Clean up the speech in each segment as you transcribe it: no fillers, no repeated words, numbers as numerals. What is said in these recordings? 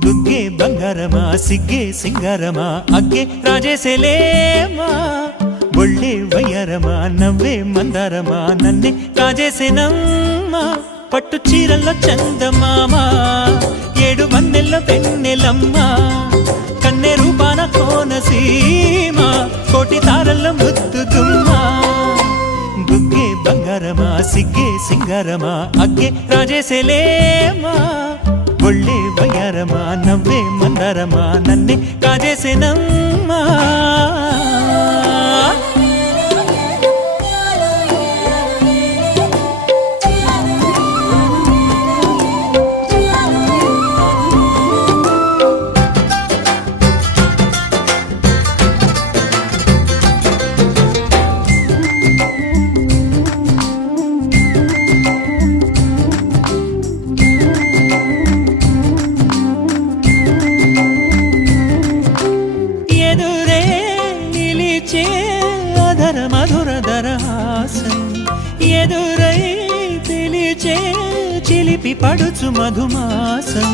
బుగ్గే బంగారమా సిగ్గే సింగారమా అగ్గే రాజేసేలేమా ఒళ్ళే వయ్యారమా నవ్వే మందారమా నన్నే కాజేసేనమ్మా పట్టు చీరల్లో చందమామా ఏడు వన్నెల్లో వెన్నెలమ్మా కన్నె రూపాన కోనసీమ కోటి తారల్లో ముద్దుగుమ్మా బుగ్గే బంగారమా సిగ్గే సింగారమా అగ్గే రాజేసేలేమా ఒళ్ళే వయ్యారమా నవ్వే మందారమా నన్నే కాజేసేనమ్మా ఎదురై పిలిచే చిలిపి పడుచు మధుమాసం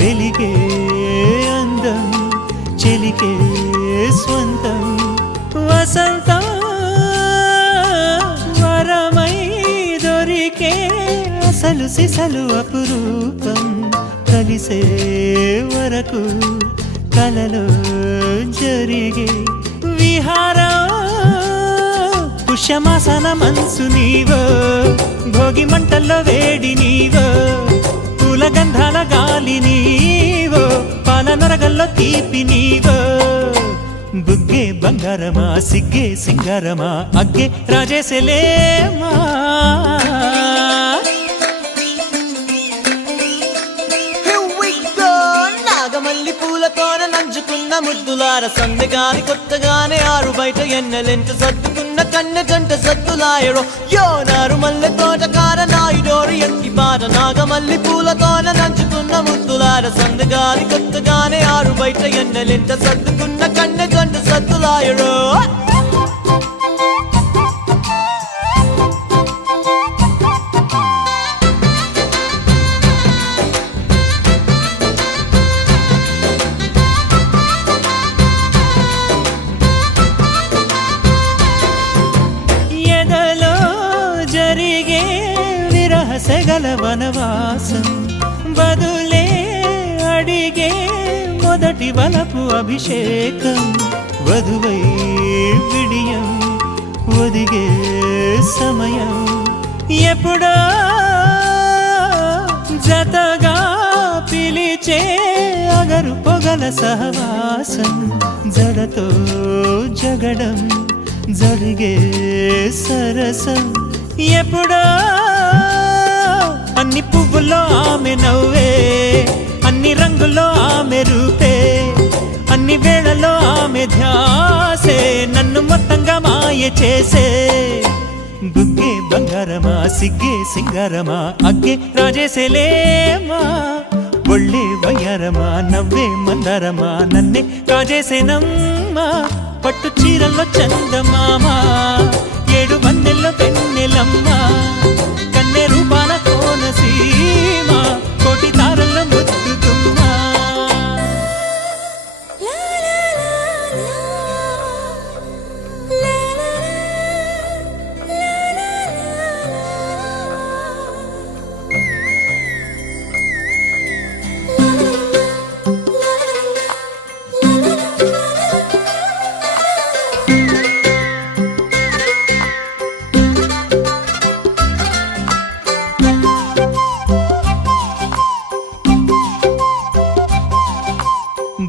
వెలిగే అందం చెలికే స్వంతం వసంతం వరమై దొరికే అసలు సిసలు అపురూపం కలిసే వరకు కలలో జరిగే విహారం పుష్యమాసన మనసు నీవో భోగి మంటల్లో వేడి నీవో పూల గంధాల గాలి నీవో పాల నొరగల్లో తీపి నీవో బుగ్గే బంగారమా సిగ్గే సింగారమా అగ్గే రాజేసేలేమా నాగమల్లి పూలతోన నంచుకున్న ముద్దులార సందగాని కొత్తగానే ఆరు బయట ఎన్నెలెంట సర్దుకున్న కన్నె జంట సద్దులాయరో యోనారు మల్లె తోటకార నాయుడోరు ఎంకి బాట నాగమల్లి పూలతోన నంచుకున్న ముద్దులార సందగాని కొత్తగానే ఆరు బయట ఎన్నెలెంట సర్దుకున్న కన్నె జంట సద్దులాయరో సెగల వనవాసం బదులే అడిగే మొదటి వలపు అభిషేకం వధువై విడియం ఒదిగే సమయం ఎప్పుడో జతగా పిలిచే అగరు పొగల సహవాసం జడతో జగడం జరిగే సరసం ఎప్పుడో అన్ని పువ్వుల్లో ఆమె నవ్వే అన్ని రంగుల్లో ఆమె రూపే అన్ని వేళల్లో ఆమె ధ్యాసే నన్ను మొత్తంగా మాయ చేసే బుగ్గే బంగారమా సిగ్గే సింగారమా అగ్గే రాజేసేలేమా ఒళ్ళే వయ్యారమా నవ్వే మందారమా నన్నే కాజేసేనమ్మా పట్టు చీరల్లో చందమామా ఏడు వన్నెల్లో వెన్నెలమ్మా కన్నె రూపాన కోనసీమ కోటి తారల్లో ముద్దుగుమ్మా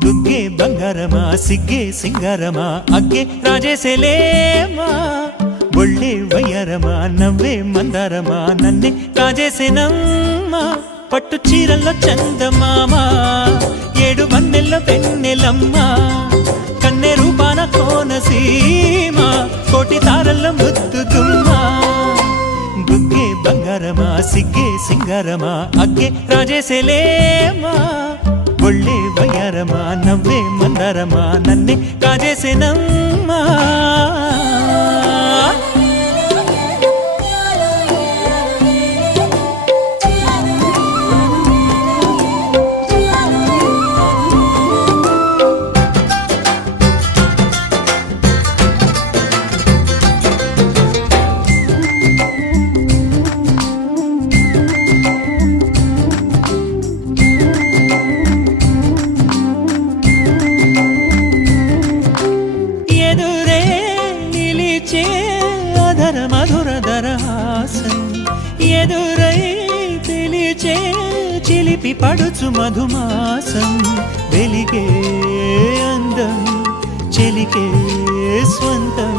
బుగ్గే బంగారమా సిగ్గే సింగారమా అగ్గే రాజేసేలేమా ఒళ్ళే వయ్యారమా నవ్వే మందారమా నన్నే కాజేసేనమ్మా పట్టు చీరల్లో చందమామా ఏడు వన్నెల్లో వెన్నెలమ్మా కన్నె రూపాన కోనసీమ కోటి తారల్లో ముద్దుగుమ్మా బుగ్గే బంగారమా సిగ్గే సింగారమా అగ్గే రాజేసేలేమా ఒళ్ళే వయ్యారమా నవ్వే మందారమా నన్నే కాజేసేనమ్మా వచ్చే చిలిపి పడుచు మధుమాసం వెలిగే అందం చెలికే స్వంతం